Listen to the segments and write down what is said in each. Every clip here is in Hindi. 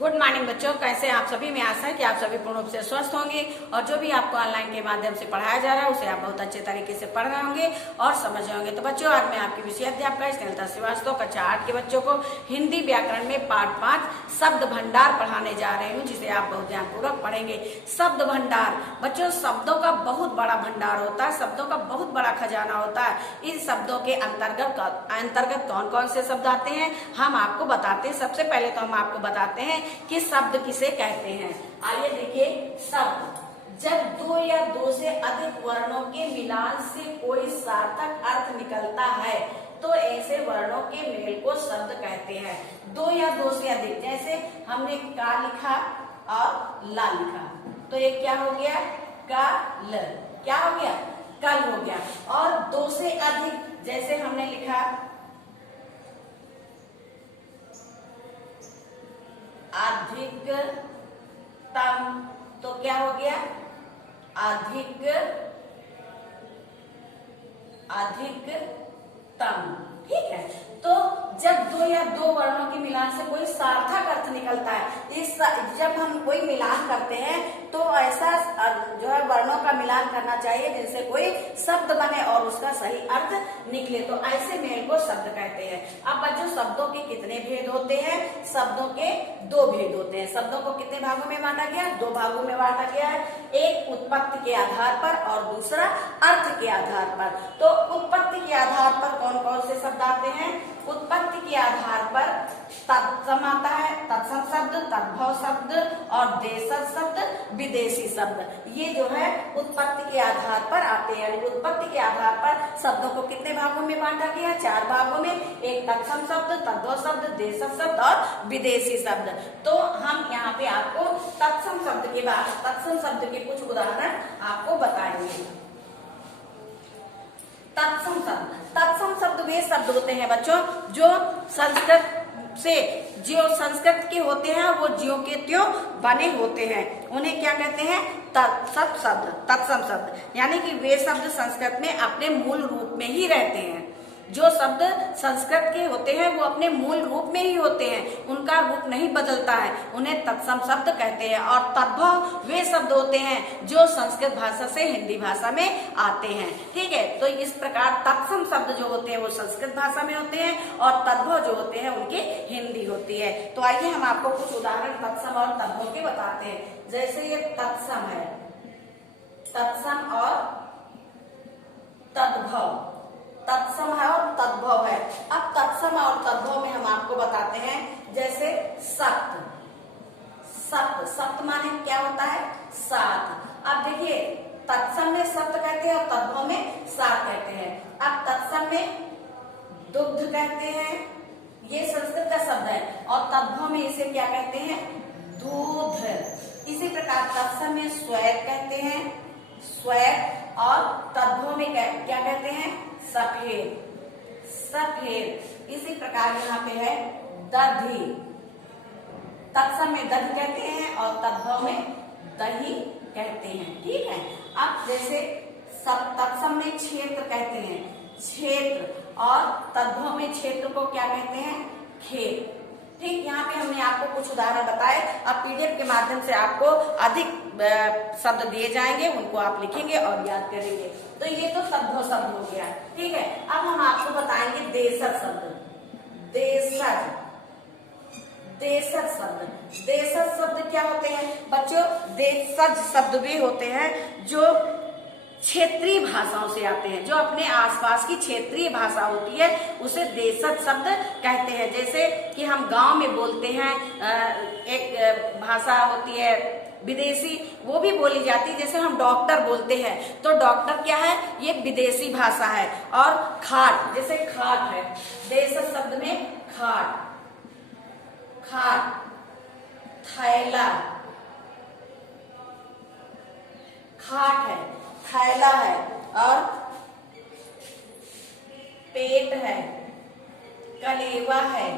गुड मॉर्निंग बच्चों, कैसे हैं आप सभी। मैं आशा है कि आप सभी पूर्ण रूप से स्वस्थ होंगे और जो भी आपको ऑनलाइन के माध्यम से पढ़ाया जा रहा है उसे आप बहुत अच्छे तरीके से पढ़ रहे होंगे और समझ रहे होंगे। तो बच्चों, आज मैं आपकी विषय अध्यापिका स्नेहलता श्रीवास्तव कक्षा 8 के बच्चों को हिंदी व्याकरण में पाठ 5 शब्द भंडार पढ़ाने जा रही हूँ, जिसे आप बहुत ध्यानपूर्वक पढ़ेंगे। शब्द भंडार बच्चों, शब्दों का बहुत बड़ा भंडार होता है, शब्दों का बहुत बड़ा खजाना होता है। इन शब्दों के अंतर्गत कौन कौन से शब्द आते हैं हम आपको बताते हैं। सबसे पहले तो हम आपको बताते हैं कि शब्द किसे कहते हैं। आइए देखिए, शब्द जब दो या दो से अधिक वर्णों के मिलान से कोई सार्थक अर्थ निकलता है तो ऐसे वर्णों के मेल को शब्द कहते हैं। दो या दो से अधिक, जैसे हमने का लिखा और ला लिखा तो ये क्या हो गया, का ल, क्या हो गया, कल हो गया। और दो से अधिक, जैसे हमने लिखा अधिकतम तो क्या हो गया, अधिकतम। ठीक है, तो जब दो या दो वर्णों के मिलान से कोई सार्थक अर्थ निकलता है, जब हम कोई मिलान करते हैं तो ऐसा जो है वर्णों का मिलान करना चाहिए जिनसे कोई शब्द बने और उसका सही अर्थ निकले, तो ऐसे मेल को शब्द कहते हैं। अब बच्चों, शब्दों के कितने भेद होते हैं? शब्दों के दो भेद होते हैं। शब्दों को कितने भागों में बांटा गया? दो भागों में बांटा गया है, एक उत्पत्ति के आधार पर और दूसरा अर्थ के आधार पर। तो उत्पत्ति के आधार पर कौन कौन से शब्द आते हैं? उत्पत्ति के आधार पर तत्सम आता है, तत्सम शब्द, तद्भव शब्द और देशज शब्द, विदेशी शब्द। ये जो है उत्पत्ति के आधार पर आते हैं। उत्पत्ति के आधार पर शब्दों को कितने भागों में बांटा गया? 4 भागों में, एक तत्सम शब्द, तद्भव शब्द, देशज शब्द और विदेशी शब्द। तो हम यहाँ पे आपको तत्सम शब्द के बाद तत्सम शब्द के कुछ उदाहरण आपको बताएंगे। तत्सम शब्द वे शब्द होते हैं बच्चों जो संस्कृत से ज्यों संस्कृत के होते हैं, वो ज्यों के त्यों बने होते हैं, उन्हें क्या कहते हैं? तत्सम शब्द। यानी कि वे शब्द संस्कृत में अपने मूल रूप में ही रहते हैं। जो शब्द संस्कृत के होते हैं वो अपने मूल रूप में ही होते हैं, उनका रूप नहीं बदलता है, उन्हें तत्सम शब्द कहते हैं। और तद्भव वे शब्द होते हैं जो संस्कृत भाषा से हिंदी भाषा में आते हैं। ठीक है, तो इस प्रकार तत्सम शब्द जो होते हैं वो संस्कृत भाषा में होते हैं और तद्भव जो होते हैं उनकी हिंदी होती है। तो आइए हम आपको कुछ उदाहरण तत्सम और तद्भव के बताते हैं। जैसे ये तत्सम है, तत्सम और तद्भव, तत्सम है और तद्भव है। अब तत्सम और तद्भव में हम आपको बताते हैं, जैसे सप्त। सप्त माने क्या होता है? 7। अब देखिए, तत्सम में सप्त कहते हैं और तद्भव में 7 कहते हैं। अब तत्सम में दुग्ध कहते हैं, ये संस्कृत का शब्द है, और तद्भव में इसे क्या कहते हैं? दूध। इसी प्रकार तत्सम में श्वेत कहते हैं, श्वेत, और तद्भव में क्या कहते हैं? सफेद। इसी प्रकार यहाँ पे है दधी। तत्सम में दध कहते हैं और तद्भव में दही कहते हैं। ठीक है, अब जैसे तत्सम में क्षेत्र कहते हैं, क्षेत्र, और तद्भव में क्षेत्र को क्या कहते हैं? खेत। ठीक, यहाँ पे हमने आपको कुछ उदाहरण बताए। अब पीडीएफ के माध्यम से आपको अधिक शब्द दिए जाएंगे, उनको आप लिखेंगे और याद करेंगे। तो ये तो तद्भव शब्द हो गया। ठीक है, अब हम आपको बताएंगे देशज शब्द। देशज शब्द क्या होते हैं बच्चों? देशज शब्द वे होते हैं जो क्षेत्रीय भाषाओं से आते हैं, जो अपने आसपास की क्षेत्रीय भाषा होती है उसे देशज शब्द कहते हैं। जैसे कि हम गांव में बोलते हैं, एक भाषा होती है विदेशी, वो भी बोली जाती है। जैसे हम डॉक्टर बोलते हैं तो डॉक्टर क्या है? ये विदेशी भाषा है। और खाट, जैसे खाट है, देशज शब्द में खाट, थैला, खाट है, थैला है, और पेट है, कलेवा है।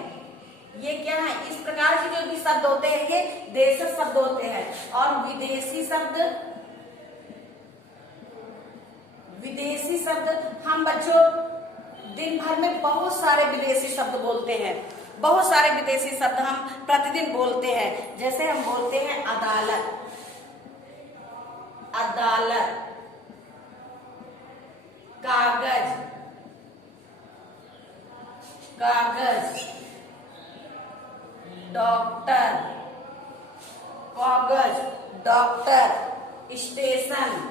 ये क्या है? इस प्रकार के जो भी शब्द होते हैं ये देशज शब्द होते हैं। और विदेशी शब्द हम बच्चों दिन भर में बहुत सारे विदेशी शब्द बोलते हैं। बहुत सारे विदेशी शब्द हम प्रतिदिन बोलते हैं, जैसे हम बोलते हैं अदालत, अदालत, कागज, कागज, डॉक्टर, कागज, डॉक्टर, स्टेशन,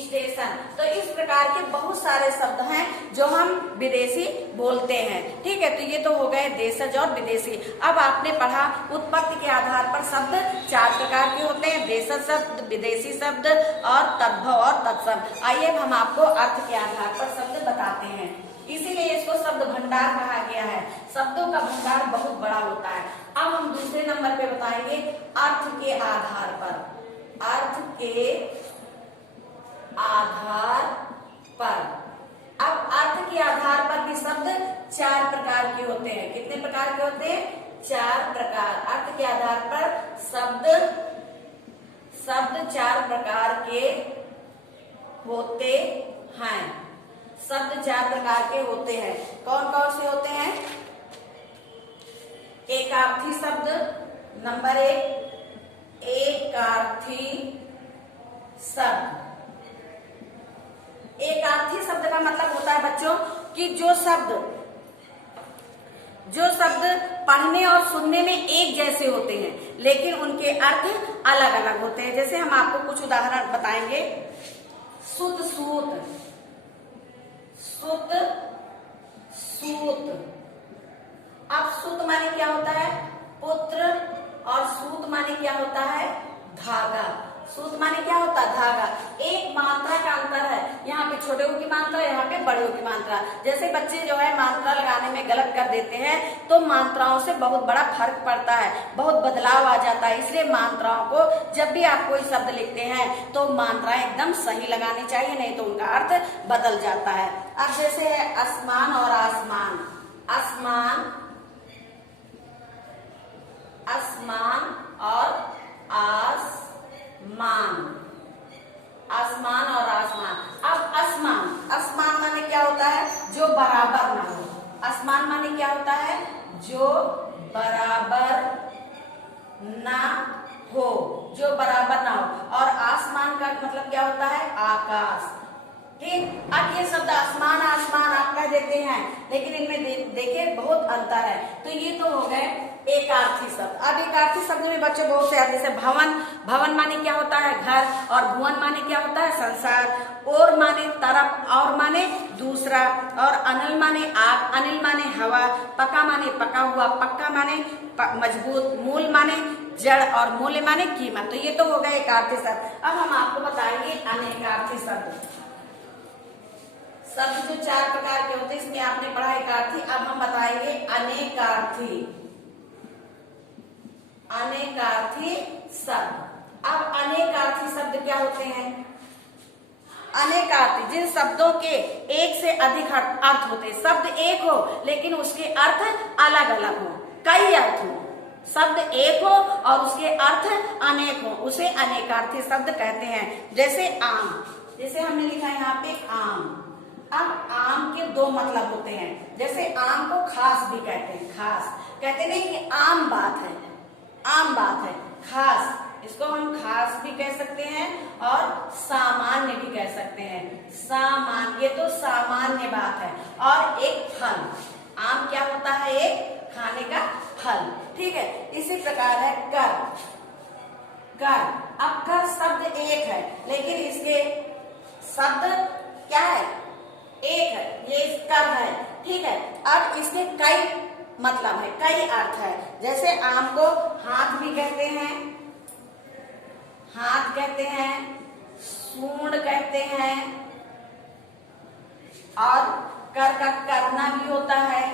स्टेशन। तो इस प्रकार के बहुत सारे शब्द हैं जो हम विदेशी बोलते हैं। ठीक है, तो ये तो हो गए देशज और विदेशी। अब आपने पढ़ा उत्पत्ति के आधार पर शब्द 4 प्रकार के होते हैं, देशज शब्द, विदेशी शब्द और तद्भव और तत्सम। आइए अब हम आपको अर्थ के आधार पर शब्द बताते हैं, इसीलिए इसको शब्द भंडार कहा गया है। शब्दों का भंडार बहुत बड़ा होता है। अब हम दूसरे नंबर पे बताएंगे अर्थ के आधार पर, अर्थ के आधार पर। अब अर्थ के आधार पर भी शब्द 4 प्रकार के होते हैं। कितने प्रकार के होते हैं? 4 प्रकार। अर्थ के आधार पर शब्द 4 प्रकार के होते हैं। शब्द 4 प्रकार के होते हैं। कौन कौन से होते हैं? एकार्थी शब्द, नंबर 1 एकार्थी शब्द। एकार्थी शब्द का मतलब होता है बच्चों कि जो शब्द पढ़ने और सुनने में एक जैसे होते हैं लेकिन उनके अर्थ अलग अलग होते हैं। जैसे हम आपको कुछ उदाहरण बताएंगे। सुत, सूत, सुत, सूत। अब सुत माने क्या होता है? पुत्र, और सूत माने क्या होता है? धागा। सूत माने क्या होता है? धागा। एक मात्रा का अंतर है, यहाँ पे छोटे की मात्रा, यहाँ पे बड़े की मात्रा। जैसे बच्चे जो है मात्रा लगाने में गलत कर देते हैं तो मात्राओं से बहुत बड़ा फर्क पड़ता है, बहुत बदलाव आ जाता है। इसलिए मात्राओं को जब भी आप कोई शब्द लिखते हैं तो मात्राएं एकदम सही लगानी चाहिए, नहीं तो उनका अर्थ बदल जाता है। अब जैसे है आसमान और आसमान, आसमान, आसमान और आसमान, आसमान और आसमान। अब आसमान, आसमान माने क्या होता है? जो बराबर ना हो। आसमान माने क्या होता है? जो बराबर ना हो, जो बराबर ना हो। और आसमान का मतलब क्या होता है? आकाश। ठीक। अब ये शब्द आसमान आसमान आप कह देते हैं लेकिन इनमें देखिए बहुत अंतर है। तो ये तो हो गए एकार्थी शब्द। अब एकार्थी शब्द में बच्चों बहुत से आते, जैसे भवन, भवन माने क्या होता है? घर। और भुवन माने क्या होता है? संसार। और माने तरफ, और माने दूसरा। और अनिल माने आग, अनिल माने हवा। पका माने पका हुआ, पक्का माने मजबूत। मूल माने जड़, और मूल्य माने कीमत। तो ये तो हो गए एकार्थी शब्द। अब हम आपको बताएंगे अनेकार्थी शब्द। शब्द जो 4 प्रकार के होते हैं इसमें आपने पढ़ा एकार्थी। अब हम बताएंगे अनेकार्थी, अनेकार्थी शब्द। अब अनेकार्थी शब्द क्या होते हैं? अनेकार्थी जिन शब्दों के एक से अधिक अर्थ होते हैं। शब्द एक हो लेकिन उसके अर्थ अलग अलग हो, कई अर्थ हो। शब्द एक हो और उसके अर्थ अनेक हो, उसे अनेकार्थी शब्द कहते हैं। जैसे आम, जैसे हमने लिखा है यहाँ पे आम। अब आम के 2 मतलब होते हैं। जैसे आम को खास भी कहते हैं, खास कहते नहीं कि आम बात है, आम बात है। खास, इसको हम खास भी कह सकते हैं और सामान्य भी कह सकते हैं। सामान्य, ये तो सामान्य बात है। और एक फल, आम क्या होता है? एक खाने का फल। ठीक है, इसी प्रकार है कर, कर। अब कर शब्द एक है लेकिन इसके शब्द क्या है? एक है, ये कर है। ठीक है, अब इसके कई मतलब है, कई अर्थ है। जैसे आम को हाथ भी कहते हैं, हाथ कहते हैं, सूंड कहते हैं, और कर का करना भी होता है।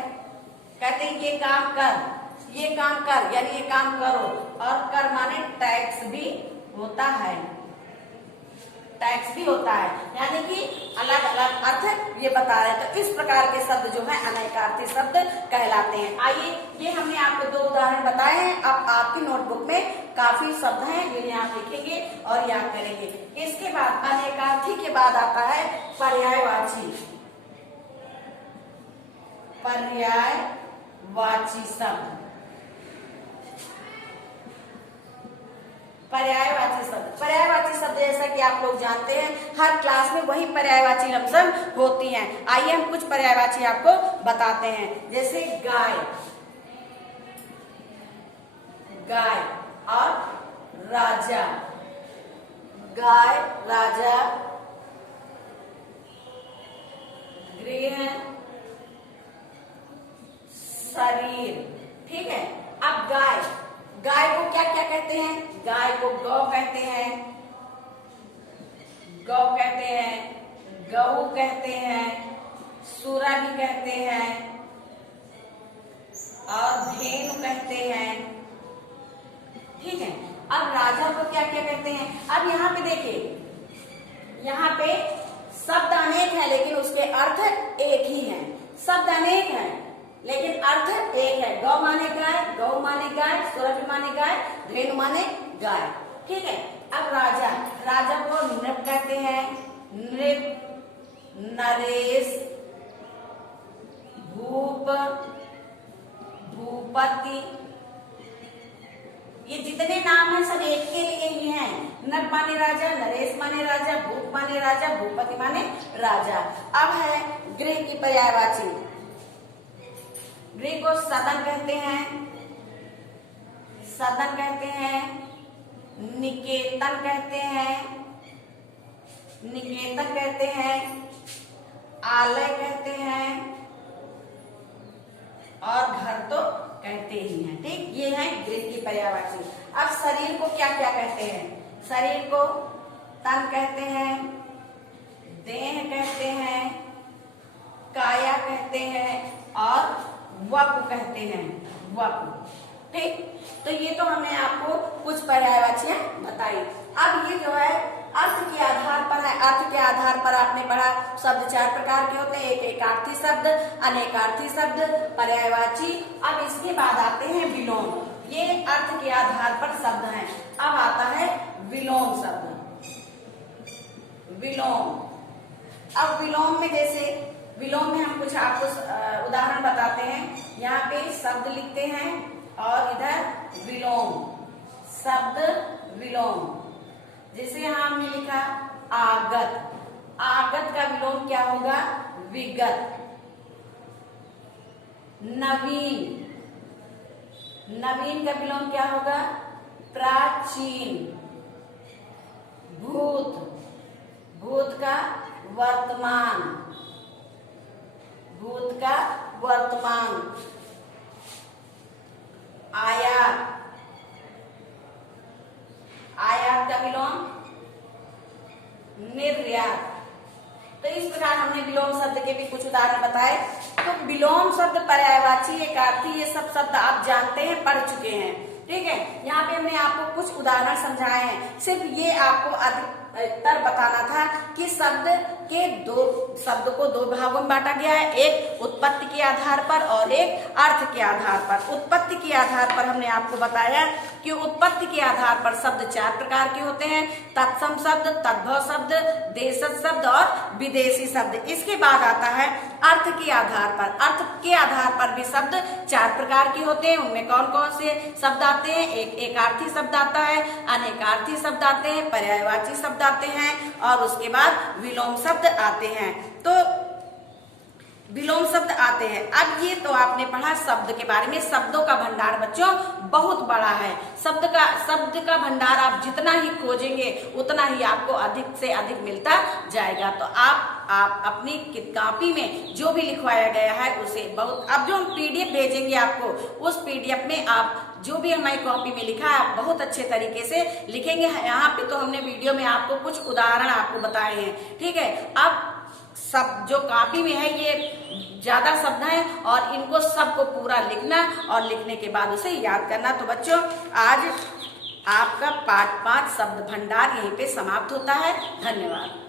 कहते हैं ये काम कर, ये काम कर, यानी ये काम करो। और कर माने टैक्स भी होता है, टैक्स भी होता है, यानी कि अलग अलग अर्थ ये बता रहे हैं। तो इस प्रकार के शब्द जो है अनेकार्थी शब्द कहलाते हैं। आइए, ये हमने आपको 2 उदाहरण बताए हैं। अब आपकी नोटबुक में काफी शब्द हैं जिन्हें आप लिखेंगे और याद करेंगे। इसके बाद अनेकार्थी के बाद आता है पर्यायवाची। पर्यायवाची शब्द। पर्यायवाची शब्द, पर्यायवाची शब्द जैसा कि आप लोग जानते हैं हर क्लास में वही पर्यायवाची लफ्ज होती हैं। आइए हम कुछ पर्यायवाची आपको बताते हैं। जैसे गाय, गाय और राजा, गाय राजा, गृह शरीर। ठीक है, अब गाय, गाय को क्या क्या कहते हैं? गाय को गौ कहते हैं, गौ कहते हैं, गऊ कहते हैं, सूरा भी कहते हैं और धेनु कहते हैं। ठीक है, अब राजा को क्या क्या कहते हैं? अब यहाँ पे देखिए, यहाँ पे शब्द अनेक है लेकिन उसके अर्थ एक ही हैं। शब्द अनेक हैं लेकिन अर्थ एक है। गौ माने गाय, गौ माने गाय, सूरज माने गाय, धेनु माने गाय। ठीक है, अब राजा, राजा को नृप कहते हैं, नृप, नरेश, भूप, भूपति, ये जितने नाम हैं सब एक के लिए ही हैं। नृप माने राजा, नरेश माने राजा, भूप माने राजा, भूपति माने राजा। अब है गृह की पर्यायवाची। गृह को सदन कहते हैं, सदन कहते हैं, निकेतन कहते हैं, निकेतन कहते हैं, आलय कहते हैं और घर तो कहते ही हैं। ठीक, ये है गृह की पर्यायवाची। अब शरीर को क्या क्या कहते हैं? शरीर को तन कहते हैं, देह कहते हैं, काया कहते हैं और वपु कहते हैं, वपु। ठीक, तो ये तो हमने आपको कुछ पर्यायवाचियां बताई। अब ये जो है अर्थ के आधार पर है। अर्थ के आधार पर आपने पढ़ा शब्द 4 प्रकार के होते हैं, एक एकार्थी शब्द, अनेकार्थी शब्द, पर्यायवाची। अब इसके बाद आते हैं विलोम। ये अर्थ के आधार पर शब्द हैं। अब आता है विलोम शब्द, विलोम। अब विलोम में जैसे, विलोम में हम कुछ आपको उदाहरण बताते हैं। यहाँ पे शब्द लिखते हैं और इधर विलोम, शब्द विलोम। जैसे यहाँ हमने लिखा आगत, आगत का विलोम क्या होगा? विगत। नवीन, नवीन का विलोम क्या होगा? प्राचीन। भूत, भूत का वर्तमान, भूत का वर्तमान। आयात, आयात का विलोम निर्यात। तो इस प्रकार हमने विलोम शब्द के भी कुछ उदाहरण बताए। तो विलोम शब्द, पर्यायवाची, एकार्थी, ये सब शब्द आप जानते हैं, पढ़ चुके हैं। ठीक है, यहाँ पे हमने आपको कुछ उदाहरण समझाए हैं। सिर्फ ये आपको अधिकतर बताना था कि शब्द को दो भागों में बांटा गया है, एक उत्पत्ति के आधार पर और एक अर्थ के आधार पर। उत्पत्ति के आधार पर हमने आपको बताया कि उत्पत्ति के आधार पर शब्द 4 प्रकार के होते हैं, तत्सम शब्द, तद्भव शब्द, देशज शब्द और विदेशी शब्द। इसके बाद आता है अर्थ के आधार पर। अर्थ के आधार पर भी शब्द 4 प्रकार के होते हैं। उनमें कौन कौन से शब्द आते हैं? एक एकार्थी शब्द आता है, अनेकार्थी शब्द आते हैं, पर्यायवाची शब्द आते हैं और उसके बाद विलोम शब्द आते हैं। तो विलोम शब्द आते हैं। अब ये तो आपने पढ़ा शब्द के बारे में। शब्दों का भंडार बच्चों बहुत बड़ा है। शब्द का भंडार आप जितना ही खोजेंगे उतना ही आपको अधिक से अधिक मिलता जाएगा। तो आप अपनी कॉपी में जो भी लिखवाया गया है उसे बहुत, अब जो हम PDF भेजेंगे आपको, उस PDF में आप जो भी हमारी कॉपी में लिखा है आप बहुत अच्छे तरीके से लिखेंगे। यहाँ पे तो हमने वीडियो में आपको कुछ उदाहरण आपको बताए हैं। ठीक है, अब सब जो कॉपी में है ये ज्यादा शब्द हैं और इनको सबको पूरा लिखना और लिखने के बाद उसे याद करना। तो बच्चों आज आपका पाठ 5 शब्द भंडार यहीं पे समाप्त होता है। धन्यवाद।